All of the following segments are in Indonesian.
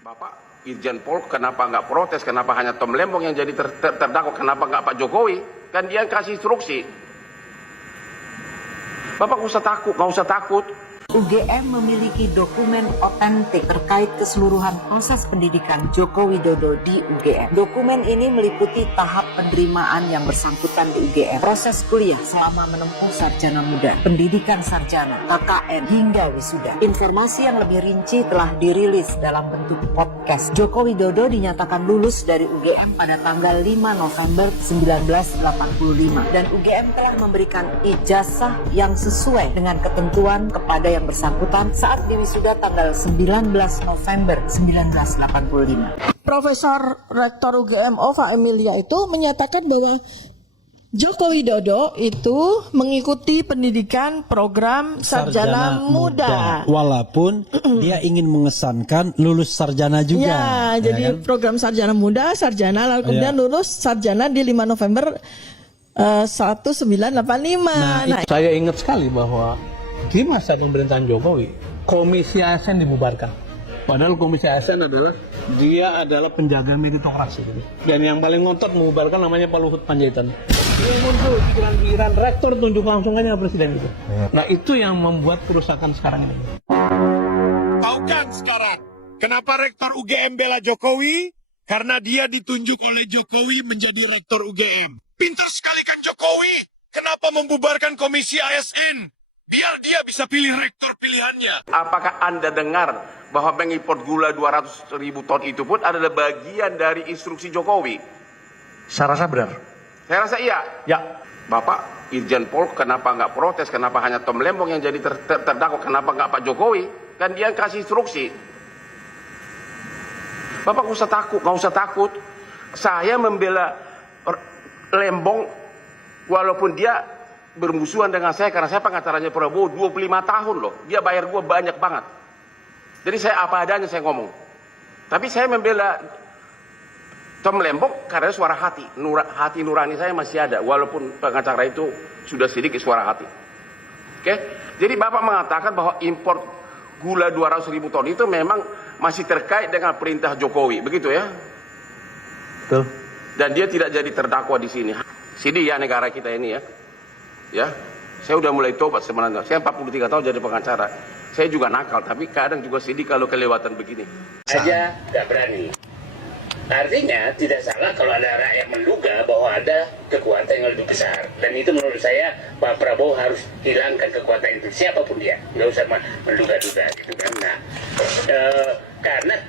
Bapak Irjen Pol kenapa nggak protes? Kenapa hanya Tom Lembong yang jadi terdakwa? Kenapa nggak Pak Jokowi? Kan dia yang kasih instruksi. Bapak nggak usah takut. UGM memiliki dokumen otentik terkait keseluruhan proses pendidikan Joko Widodo di UGM. Dokumen ini meliputi tahap penerimaan yang bersangkutan di UGM, proses kuliah selama menempuh sarjana muda, pendidikan sarjana, KKN, hingga wisuda. Informasi yang lebih rinci telah dirilis dalam bentuk podcast. Joko Widodo dinyatakan lulus dari UGM pada tanggal 5 November 1985 dan UGM telah memberikan ijazah yang sesuai dengan ketentuan kepada yang bersangkutan saat diwisuda tanggal 19 November 1985. Profesor Rektor UGM Ova Emilia itu menyatakan bahwa Joko Widodo itu mengikuti pendidikan program sarjana muda. Walaupun dia ingin mengesankan lulus sarjana juga. Ya, jadi kan? program sarjana muda, sarjana, lalu kemudian lulus sarjana di 5 November 1985. Nah, saya ingat sekali bahwa di masa pemerintahan Jokowi, Komisi ASN dibubarkan. Padahal Komisi ASN adalah penjaga meritokrasi gitu. Dan yang paling ngotot membubarkan namanya Pak Luhut Panjaitan. Dia muncul pikiran-pikiran rektor tunjuk langsung aja presiden gitu. Nah, itu yang membuat kerusakan sekarang ini. Tahu kan sekarang kenapa rektor UGM bela Jokowi? Karena dia ditunjuk oleh Jokowi menjadi rektor UGM. Pintar sekali kan Jokowi? Kenapa membubarkan Komisi ASN? Biar dia bisa pilih rektor pilihannya. Apakah Anda dengar bahwa mengimpor gula 200.000 ton itu pun adalah bagian dari instruksi Jokowi? Saya rasa benar. Saya rasa iya. Ya. Bapak Irjen Pol kenapa nggak protes? Kenapa hanya Tom Lembong yang jadi terdakwa? Kenapa nggak Pak Jokowi? Kan dia yang kasih instruksi. Bapak nggak usah takut. Saya membela Lembong walaupun dia bermusuhan dengan saya karena saya pengacaranya Prabowo 25 tahun loh. Dia bayar gue banyak banget. Jadi saya apa adanya saya ngomong. Tapi saya membela Tom Lembong karena suara hati. Hati nurani saya masih ada. Walaupun pengacara itu sudah sedikit suara hati. Oke? Jadi Bapak mengatakan bahwa impor gula 200.000 ton itu memang masih terkait dengan perintah Jokowi. Begitu ya? Betul. Dan dia tidak jadi terdakwa di sini. Sini ya negara kita ini ya. Ya, saya udah mulai tobat sebenarnya. Saya 43 tahun jadi pengacara. Saya juga nakal, tapi kadang juga sedih kalau kelewatan begini. Aja nggak berani. Artinya tidak salah kalau ada rakyat menduga bahwa ada kekuatan yang lebih besar. Dan itu menurut saya Pak Prabowo harus hilangkan kekuatan itu siapapun dia. Nggak usah menduga-duga gitu kan. Nah, karena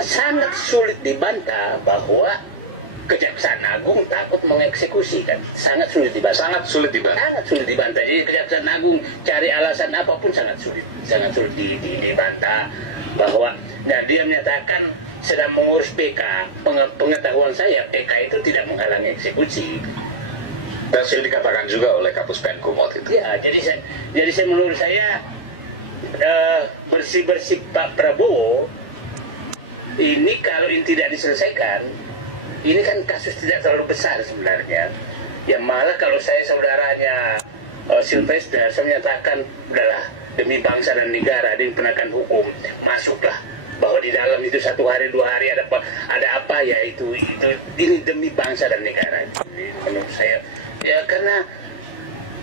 sangat sulit dibantah bahwa Kejaksaan Agung takut mengeksekusi kan, sangat sulit dibantah. Jadi Kejaksaan Agung cari alasan apapun sangat sulit dibantah bahwa. Nah, dia menyatakan sedang mengurus PK. Pengetahuan saya PK itu tidak menghalangi eksekusi. Dan sudah dikatakan juga oleh Kapus Penkum waktu itu. Ya, jadi saya menurut saya bersih Pak Prabowo ini kalau ini tidak diselesaikan. Ini kan kasus tidak terlalu besar sebenarnya. Ya malah kalau saya saudaranya Sylvester, saya menyatakan udahlah demi bangsa dan negara, demi penegakan hukum, masuklah. Bahwa di dalam itu 1 hari 2 hari ada apa ya itu ini demi bangsa dan negara. Menurut saya ya karena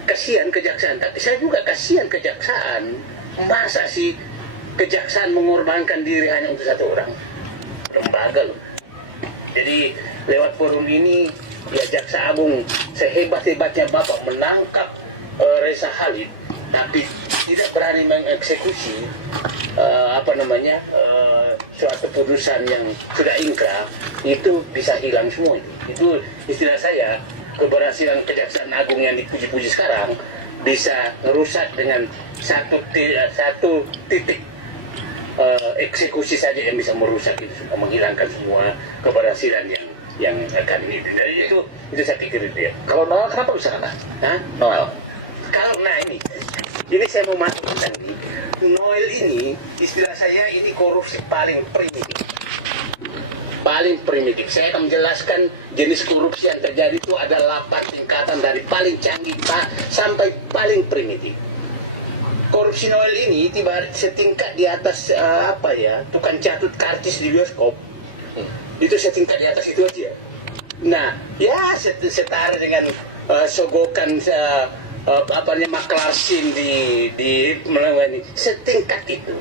kasihan kejaksaan, tapi saya juga kasihan kejaksaan. Masa sih kejaksaan mengorbankan diri hanya untuk 1 orang? Lembaga loh. Jadi lewat forum ini ya Jaksa Agung sehebat-hebatnya Bapak menangkap Reza Khalid, tapi tidak berani mengeksekusi suatu putusan yang sudah ingkrah, itu bisa hilang semua. Itu istilah saya, keberhasilan Kejaksaan Agung yang dipuji-puji sekarang bisa merusak dengan satu titik eksekusi saja yang bisa merusak itu, menghilangkan semua keberhasilan yang akan ini. Jadi itu saya pikir itu ya. Kalau Noel kenapa bisa kalah? Noel. Karena ini saya mau masukkan nih. Noel ini istilah saya ini korupsi paling primitif. Saya akan menjelaskan jenis korupsi yang terjadi itu ada 8 tingkatan dari paling canggih sampai paling primitif. korupsi Noel ini tiba setingkat di atas tukang catut karcis di bioskop. Itu setingkat di atas itu aja. Nah, ya setara dengan sogokan maklar SIM di Melawani, setingkat itu.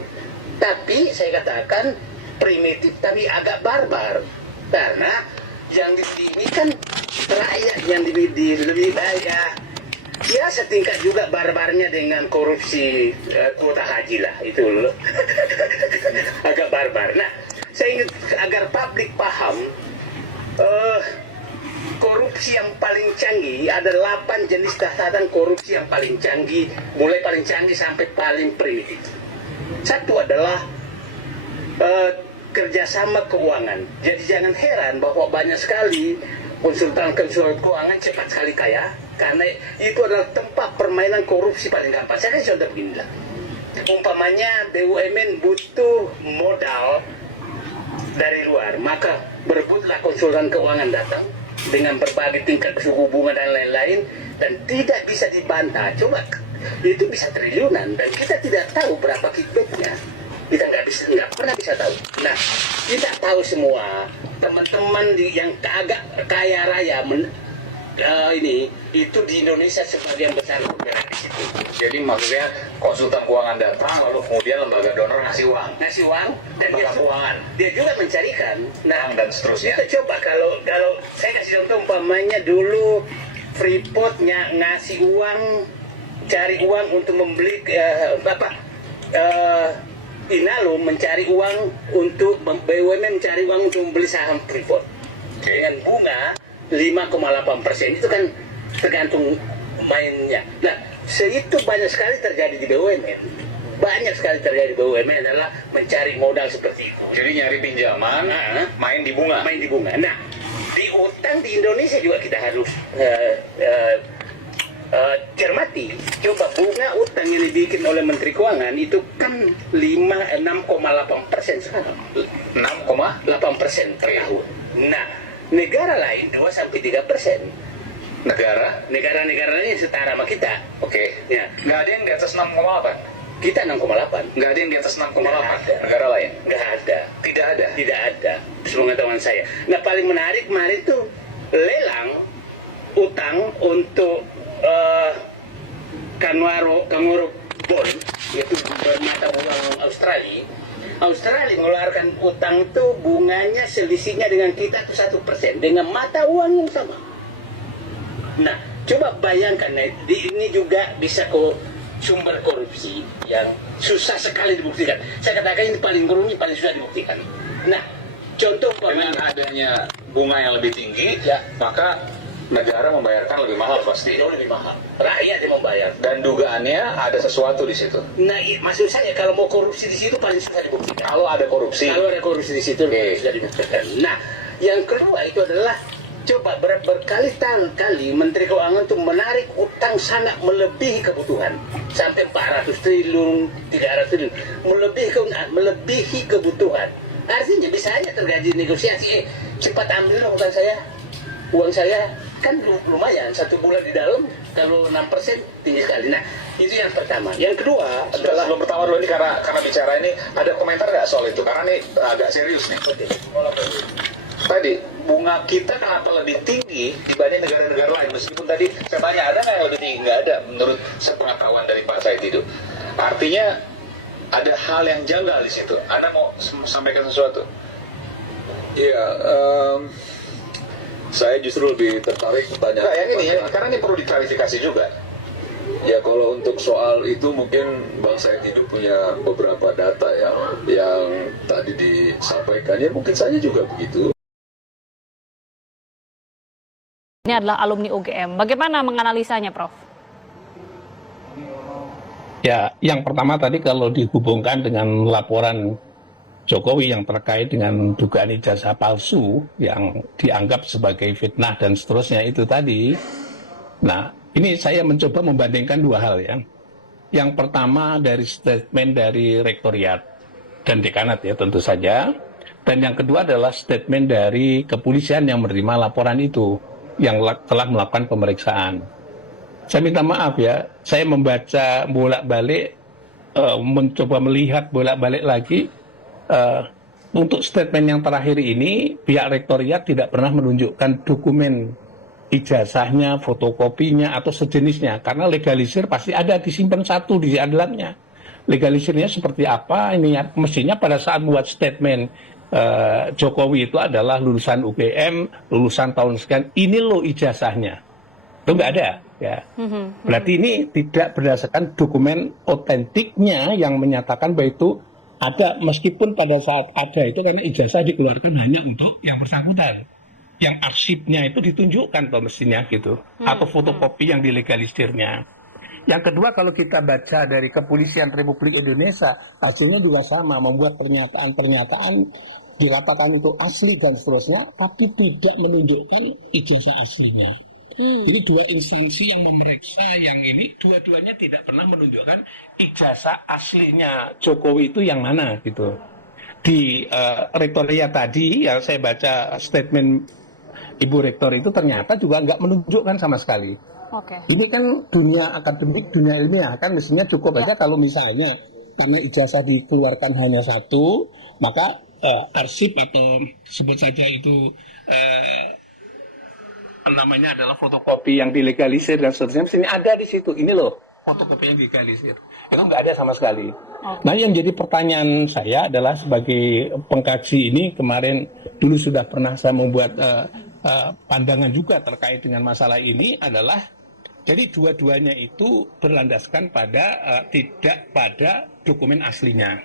Tapi saya katakan primitif tapi agak barbar, karena yang ini kan rakyat yang lebih baik ya setingkat juga barbarnya dengan korupsi kuota haji lah itu loh. Agak barbar. Nah, saya ingin agar publik paham korupsi yang paling canggih ada 8 jenis tahapan korupsi yang paling canggih, mulai paling canggih sampai paling primitif. Satu adalah kerjasama keuangan. Jadi jangan heran bahwa banyak sekali konsultan keuangan cepat sekali kaya, karena itu adalah tempat permainan korupsi paling gampang. Saya kasih contoh beginilah. Umpamanya BUMN butuh modal dari luar, maka berebutlah konsultan keuangan datang dengan berbagai tingkat suku bunga dan lain-lain, dan tidak bisa dibantah. Coba itu bisa triliunan dan kita tidak tahu berapa kickbacknya. Kita nggak pernah bisa tahu. Nah, kita tahu semua teman-teman yang agak kaya raya ini itu di Indonesia sebagian besar bergerak di situ. Jadi maksudnya konsultan keuangan datang lalu kemudian lembaga donor ngasih uang dan dia juga mencarikan. Nah, dan seterusnya. Kita coba kalau saya kasih contoh umpamanya dulu Freeport ngasih uang, cari uang untuk membeli Inalum mencari uang untuk BUMN mencari uang untuk membeli saham Freeport dengan bunga 5,8%. Itu kan tergantung mainnya. Nah, itu banyak sekali terjadi di BUMN. Banyak sekali terjadi di BUMN adalah mencari modal seperti itu. Jadi nyari pinjaman, main di bunga. Nah, di utang di Indonesia juga kita harus cermati. Coba bunga utang yang dibikin oleh Menteri Keuangan itu kan 6,8% sekarang. 6,8% per tahun. Nah, negara lain 2-3%. Negara-negara lain setara sama kita. Oke. Ya. Nggak ada yang di atas 6,8. Kita 6,8. Nggak ada yang di atas 6,8. Negara lain. Nggak ada. Tidak ada. Sepengetahuan saya. Nah, paling menarik kemarin itu lelang utang untuk Kanwaro Bond, yaitu bermata uang Australia. Australia mengeluarkan utang itu bunganya selisihnya dengan kita itu 1% dengan mata uang yang sama. Nah, coba bayangkan, ini juga bisa sumber korupsi yang susah sekali dibuktikan. Saya katakan ini paling rumit, paling susah dibuktikan. Nah, contoh dengan adanya bunga yang lebih tinggi, maka negara membayarkan lebih mahal pasti. Lebih mahal. Rakyat yang membayar. Dan dugaannya ada sesuatu di situ. Nah, maksud saya kalau mau korupsi di situ paling susah dibuktikan. Kalau ada korupsi di situ paling susah dibuktikan. Nah, yang kedua itu adalah coba berkali-kali Menteri Keuangan itu menarik utang sangat melebihi kebutuhan sampai 400 triliun, 300 triliun, melebihi kebutuhan. Artinya bisa aja terjadi negosiasi, cepat ambil uang saya kan lumayan 1 bulan di dalam, kalau 6% tinggi sekali. Nah, itu yang pertama. Yang kedua adalah sebelum pertama dulu ini karena bicara ini ada komentar nggak soal itu, karena ini agak serius nih. Tadi bunga kita kenapa lebih tinggi dibanding negara-negara lain, meskipun tadi saya tanya ada nggak yang lebih tinggi, nggak ada menurut sepengetahuan dari Pak Said itu. Artinya ada hal yang janggal di situ. Anda mau sampaikan sesuatu? Iya, saya justru lebih tertarik bertanya. Nah, yang ini ya, karena ini perlu diklarifikasi juga. Ya, kalau untuk soal itu mungkin Bang Said Hidup punya beberapa data yang tadi disampaikan. Ya mungkin saja juga begitu. Ini adalah alumni UGM. Bagaimana menganalisanya, Prof? Ya, yang pertama tadi kalau dihubungkan dengan laporan Jokowi yang terkait dengan dugaan ijazah palsu yang dianggap sebagai fitnah dan seterusnya itu tadi. Nah, ini saya mencoba membandingkan dua hal ya. Yang pertama dari statement dari rektoriat dan dekanat ya tentu saja. Dan yang kedua adalah statement dari kepolisian yang menerima laporan itu, yang telah melakukan pemeriksaan. Saya minta maaf ya, saya membaca bolak-balik mencoba melihat bolak-balik lagi untuk statement yang terakhir ini, pihak rektoriat tidak pernah menunjukkan dokumen ijazahnya, fotokopinya atau sejenisnya, karena legalisir pasti ada disimpan satu di dalamnya. Legalisirnya seperti apa ini ya, mestinya pada saat buat statement Jokowi itu adalah lulusan UGM, lulusan tahun sekian, ini loh ijazahnya. Itu nggak ada ya. Berarti ini tidak berdasarkan dokumen otentiknya yang menyatakan bahwa itu ada, meskipun pada saat ada itu karena ijazah dikeluarkan hanya untuk yang bersangkutan. Yang arsipnya itu ditunjukkan toh mestinya gitu. Atau fotokopi yang dilegalisirnya. Yang kedua, kalau kita baca dari Kepolisian Republik Indonesia, hasilnya juga sama, membuat pernyataan-pernyataan di lapangan itu asli dan seterusnya, tapi tidak menunjukkan ijazah aslinya. Ini dua instansi yang memeriksa yang ini, dua-duanya tidak pernah menunjukkan ijazah aslinya Jokowi itu yang mana gitu. Di rektoriat tadi yang saya baca statement Ibu Rektor itu ternyata juga nggak menunjukkan sama sekali. Ini kan dunia akademik, dunia ilmiah, kan mestinya cukup aja kalau misalnya karena ijazah dikeluarkan hanya satu, maka arsip atau sebut saja itu namanya adalah fotokopi yang dilegalisir dan seterusnya, mesti ada di situ. Ini loh fotokopi yang dilegalisir. Itu nggak ada sama sekali. Nah, yang jadi pertanyaan saya adalah sebagai pengkaji ini, kemarin dulu sudah pernah saya membuat pandangan juga terkait dengan masalah ini adalah, jadi dua-duanya itu berlandaskan pada tidak pada dokumen aslinya.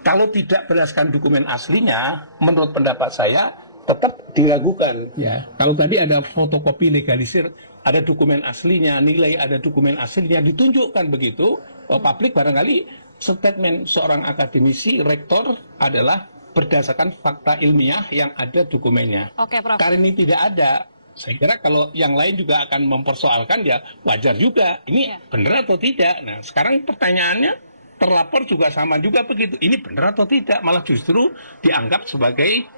Kalau tidak berdasarkan dokumen aslinya, menurut pendapat saya tetap diragukan. Ya. Kalau tadi ada fotokopi legalisir, ada dokumen aslinya, nilai ada dokumen aslinya, ditunjukkan begitu, publik barangkali statement seorang akademisi, rektor adalah berdasarkan fakta ilmiah yang ada dokumennya. Oke, Prof. Karena ini tidak ada, saya kira kalau yang lain juga akan mempersoalkan, ya wajar juga. Ini benar atau tidak? Nah, sekarang pertanyaannya, terlapor juga sama juga begitu. Ini benar atau tidak? Malah justru dianggap sebagai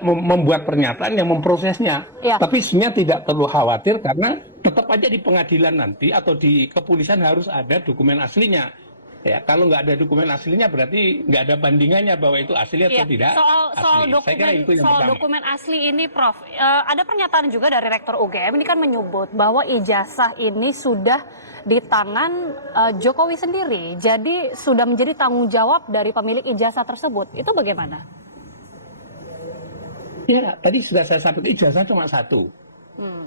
membuat pernyataan yang memprosesnya. Tapi sebenarnya tidak perlu khawatir karena tetap aja di pengadilan nanti atau di kepolisian harus ada dokumen aslinya. Ya, kalau nggak ada dokumen aslinya berarti nggak ada bandingannya bahwa itu asli atau tidak. Soal dokumen asli ini, Prof, ada pernyataan juga dari Rektor UGM ini kan menyebut bahwa ijazah ini sudah di tangan Jokowi sendiri, jadi sudah menjadi tanggung jawab dari pemilik ijazah tersebut. Itu bagaimana? Ya, tadi sudah saya sampaikan ijazah cuma satu.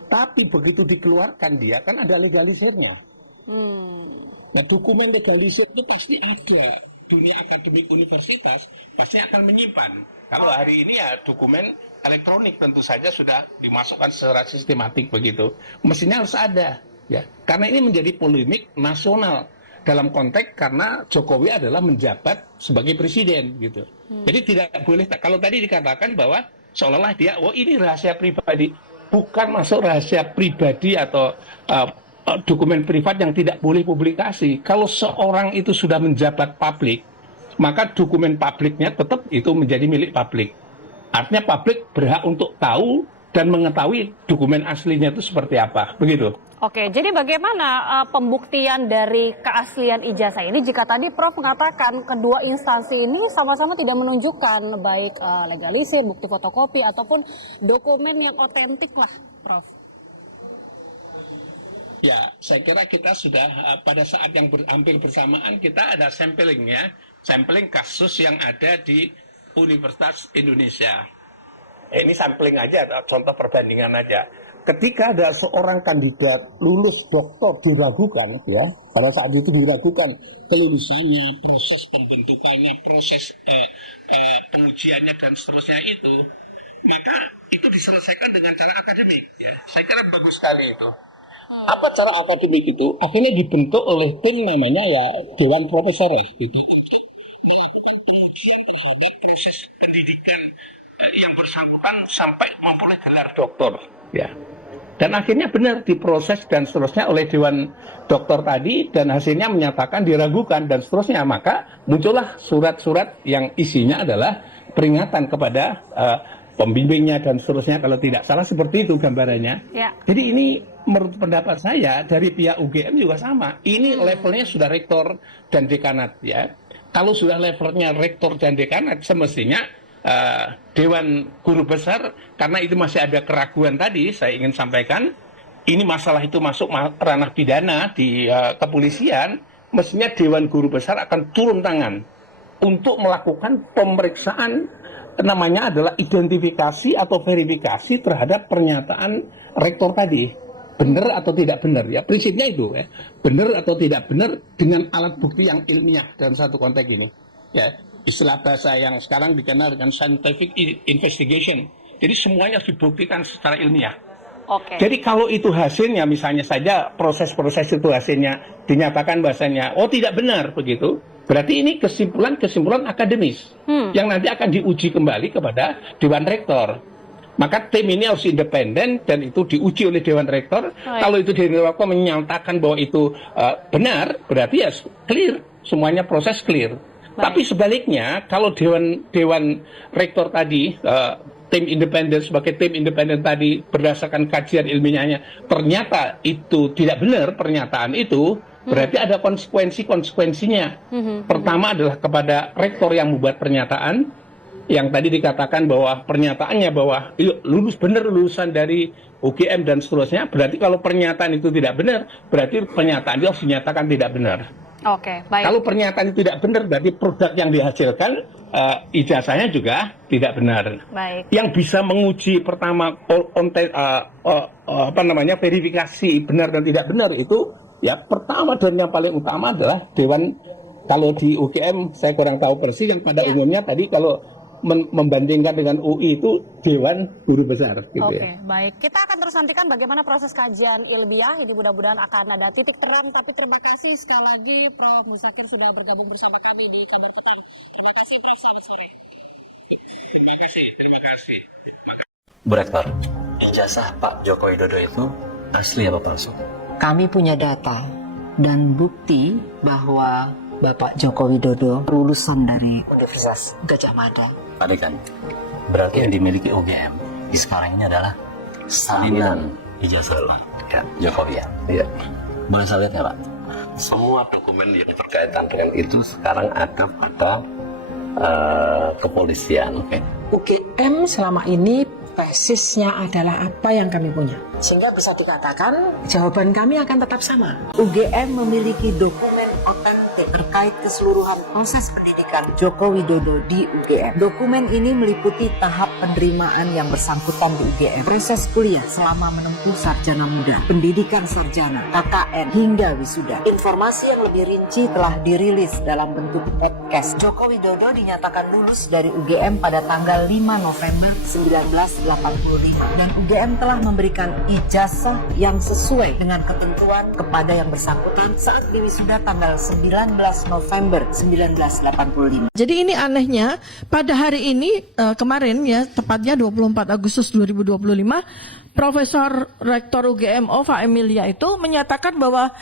Tapi begitu dikeluarkan dia kan ada legalisirnya. Nah, dokumen legalisir itu pasti ada. Dunia akademik universitas pasti akan menyimpan. Kalau hari ini ya dokumen elektronik tentu saja sudah dimasukkan secara sistematik begitu. Mestinya harus ada, ya. Karena ini menjadi polemik nasional dalam konteks karena Jokowi adalah menjabat sebagai presiden gitu. Jadi tidak boleh, kalau tadi dikatakan bahwa seolah-olah dia, ini rahasia pribadi. Bukan masuk rahasia pribadi atau dokumen privat yang tidak boleh publikasi. Kalau seorang itu sudah menjabat publik, maka dokumen publiknya tetap itu menjadi milik publik. Artinya publik berhak untuk tahu dan mengetahui dokumen aslinya itu seperti apa. Begitu. Oke, jadi bagaimana pembuktian dari keaslian ijazah ini jika tadi Prof mengatakan kedua instansi ini sama-sama tidak menunjukkan baik legalisir, bukti fotokopi, ataupun dokumen yang otentik lah, Prof? Ya, saya kira kita sudah pada saat yang hampir bersamaan kita ada samplingnya, sampling kasus yang ada di Universitas Indonesia. Ini sampling aja, contoh perbandingan aja. Ketika ada seorang kandidat lulus doktor diragukan, ya, pada saat itu diragukan kelulusannya, proses pembentukannya, proses pengujiannya dan seterusnya itu, maka itu diselesaikan dengan cara akademik. Ya. Saya kira bagus sekali itu. Apa cara akademik itu? Akhirnya dibentuk oleh tim namanya ya Dewan Profesor gitu. Untuk melakukan pengujian terhadap proses pendidikan yang bersangkutan sampai memperoleh gelar doktor. Ya. Dan akhirnya benar diproses dan seterusnya oleh Dewan Doktor tadi dan hasilnya menyatakan diragukan dan seterusnya. Maka muncullah surat-surat yang isinya adalah peringatan kepada pembimbingnya dan seterusnya kalau tidak salah seperti itu gambarannya. Ya. Jadi ini menurut pendapat saya dari pihak UGM juga sama. Ini levelnya sudah rektor dan dekanat ya. Kalau sudah levelnya rektor dan dekanat, semestinya Dewan Guru Besar, karena itu masih ada keraguan tadi, saya ingin sampaikan, ini masalah itu masuk ranah pidana di kepolisian, mestinya Dewan Guru Besar akan turun tangan untuk melakukan pemeriksaan, namanya adalah identifikasi atau verifikasi terhadap pernyataan rektor tadi. Benar atau tidak benar ya, prinsipnya itu ya, benar atau tidak benar dengan alat bukti yang ilmiah dalam satu konteks ini ya, istilah bahasa yang sekarang dikenal dengan scientific investigation, jadi semuanya dibuktikan secara ilmiah. Oke. Jadi kalau itu hasilnya, misalnya saja proses-proses itu hasilnya dinyatakan bahasanya oh tidak benar begitu, berarti ini kesimpulan akademis yang nanti akan diuji kembali kepada Dewan Rektor. Maka tim ini harus independen dan itu diuji oleh Dewan Rektor. Kalau itu Dewan Rektor menyatakan bahwa itu benar, berarti ya clear, semuanya proses clear. Tapi sebaliknya, kalau Dewan Rektor tadi, tim independen sebagai tim independen tadi berdasarkan kajian ilmiahnya, ternyata itu tidak benar pernyataan itu, berarti ada konsekuensinya. Pertama adalah kepada rektor yang membuat pernyataan, yang tadi dikatakan bahwa pernyataannya bahwa lulusan dari UGM dan seterusnya, berarti kalau pernyataan itu tidak benar, berarti pernyataan itu harus dinyatakan tidak benar. Oke, baik. Kalau pernyataan itu tidak benar, berarti produk yang dihasilkan ijazahnya juga tidak benar. Baik. Yang bisa menguji pertama verifikasi benar dan tidak benar itu ya pertama dan yang paling utama adalah Dewan. Kalau di UGM saya kurang tahu persis, yang pada umumnya tadi kalau membandingkan dengan UI itu Dewan Guru Besar gitu. Oke, baik. Kita akan terus nantikan bagaimana proses kajian ilmiah. Jadi mudah-mudahan akan ada titik terang. Tapi terima kasih sekali lagi Prof. Muzakir sudah bergabung bersama kami di Kabar Petang. Terima kasih Prof. Selamat sore. Terima kasih. Bu Rektor, ijazah Pak Joko Widodo itu asli apa palsu? Kami punya data dan bukti bahwa Bapak Joko Widodo lulusan dari Universitas Gajah Mada. Tadi kan, berarti yang dimiliki UGM di sekarang ini adalah salinan ijazah Jokowi ya? Iya. Boleh saya lihat ya Pak? Semua dokumen yang berkaitan dengan itu sekarang ada pada kepolisian. UGM selama ini basisnya adalah apa yang kami punya. Sehingga bisa dikatakan jawaban kami akan tetap sama. UGM memiliki dokumen otentik terkait keseluruhan proses pendidikan Joko Widodo di UGM. Dokumen ini meliputi tahap penerimaan yang bersangkutan di UGM, proses kuliah selama menempuh sarjana muda, pendidikan sarjana, KKN, hingga wisuda. Informasi yang lebih rinci telah dirilis dalam bentuk podcast. Joko Widodo dinyatakan lulus dari UGM pada tanggal 5 November 1985 dan UGM telah memberikan ijazah yang sesuai dengan ketentuan kepada yang bersangkutan saat diwisuda tanggal 19 November 1985. Jadi ini anehnya pada hari ini kemarin ya, tepatnya 24 Agustus 2025, Profesor Rektor UGM Ova Emilia itu menyatakan bahwa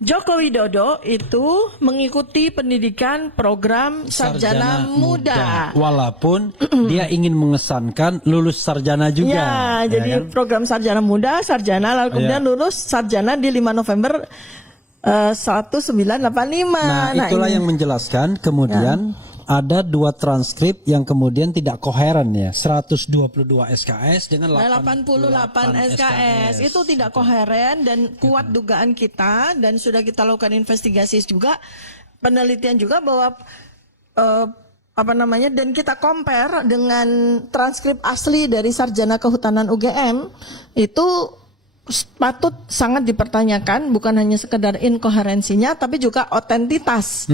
Joko Widodo itu mengikuti pendidikan program sarjana muda. Walaupun dia ingin mengesankan lulus sarjana juga. Ya, jadi kan? program sarjana muda, sarjana, lalu kemudian lulus sarjana di 5 November 1985. Nah, itulah yang menjelaskan kemudian ada 2 transkrip yang kemudian tidak koheren ya. 122 SKS dengan 88 SKS. Itu tidak koheren dan kuat dugaan kita, dan sudah kita lakukan investigasi juga, penelitian juga bahwa dan kita compare dengan transkrip asli dari sarjana kehutanan UGM itu patut sangat dipertanyakan, bukan hanya sekedar inkoherensinya tapi juga otentitas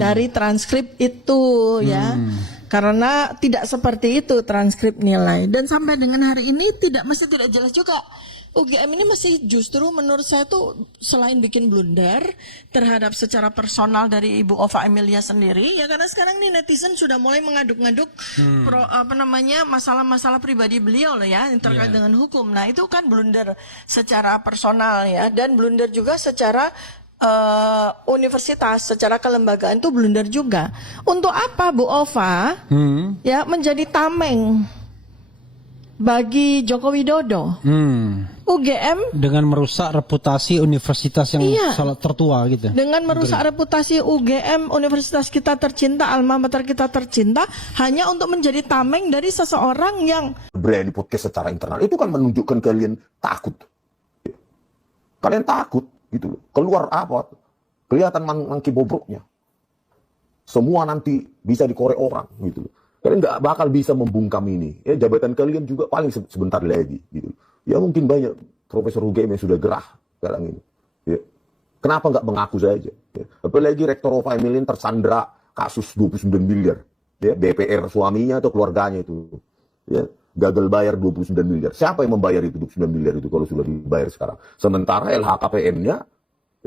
dari transkrip itu ya. Karena tidak seperti itu transkrip nilai, dan sampai dengan hari ini tidak jelas juga. UGM ini masih justru menurut saya tuh selain bikin blunder terhadap secara personal dari Ibu Ova Emilia sendiri ya, karena sekarang nih netizen sudah mulai mengaduk-ngaduk masalah-masalah pribadi beliau loh ya, yang terkait dengan hukum. Nah itu kan blunder secara personal ya, dan blunder juga secara universitas, secara kelembagaan itu blunder juga. Untuk apa Bu Ova ya menjadi tameng bagi Joko Widodo. UGM Dengan merusak reputasi universitas yang Iya. salah tertua gitu. dengan merusak reputasi UGM, universitas kita tercinta, alma mater kita tercinta, hanya untuk menjadi tameng dari seseorang yang berani podcast secara internal, itu kan menunjukkan kalian takut. Kalian takut gitu loh. Keluar apa? Kelihatan mangki bobroknya. Semua nanti bisa dikorek orang gitu loh. Kalian nggak bakal bisa membungkam ini. Ya, jabatan kalian juga paling sebentar lagi gitu. Ya mungkin banyak profesor UGM yang sudah gerah sekarang ini. Ya. Kenapa nggak mengaku saja? Ya. Apalagi Rektor Ova Emilian tersandra kasus 29 miliar. Ya, BPR suaminya atau keluarganya itu. Ya, gagal bayar 29 miliar. Siapa yang membayar itu 29 miliar itu kalau sudah dibayar sekarang? Sementara LHKPN-nya,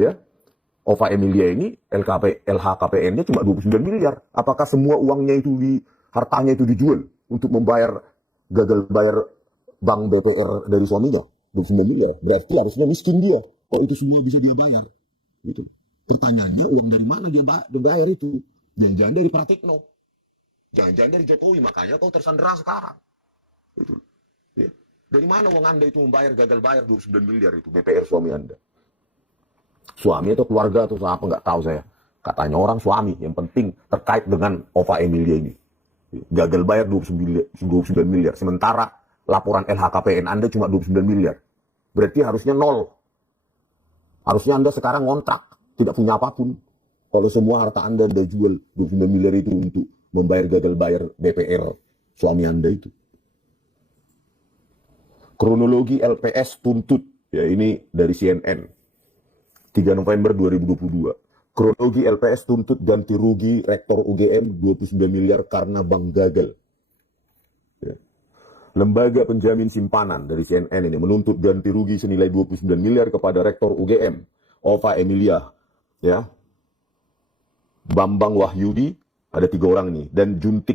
ya, Ova Emilia ini, LHKPN-nya cuma 29 miliar. Apakah semua uangnya itu hartanya itu dijual untuk membayar gagal bayar bank BPR dari suaminya 29 miliar? Berarti harusnya miskin dia. Kok itu semua bisa dia bayar? Gitu. Pertanyaannya, uang dari mana dia bayar itu? Jangan-jangan dari Pratikno. Jangan-jangan dari Jokowi, makanya kau tersandera sekarang. Gitu. Ya. Dari mana uang Anda itu membayar gagal bayar 29 miliar itu BPR suami Anda? Suami atau keluarga atau apa nggak tahu saya. Katanya orang suami, yang penting terkait dengan Ova Emilia ini. Gagal bayar 29 miliar. Sementara laporan LHKPN Anda cuma 29 miliar. Berarti harusnya nol. Harusnya Anda sekarang ngontrak, tidak punya apapun. Kalau semua harta Anda jual 29 miliar itu untuk membayar gagal bayar BPR suami Anda itu. Kronologi LPS tuntut, ya ini dari CNN. 3 November 2022. Kronologi LPS tuntut ganti rugi Rektor UGM 29 miliar karena bank gagal. Ya. Lembaga penjamin simpanan dari CNN ini menuntut ganti rugi senilai 29 miliar kepada Rektor UGM, Ova Emilia, ya, Bambang Wahyudi, ada 3 orang ini, dan Jung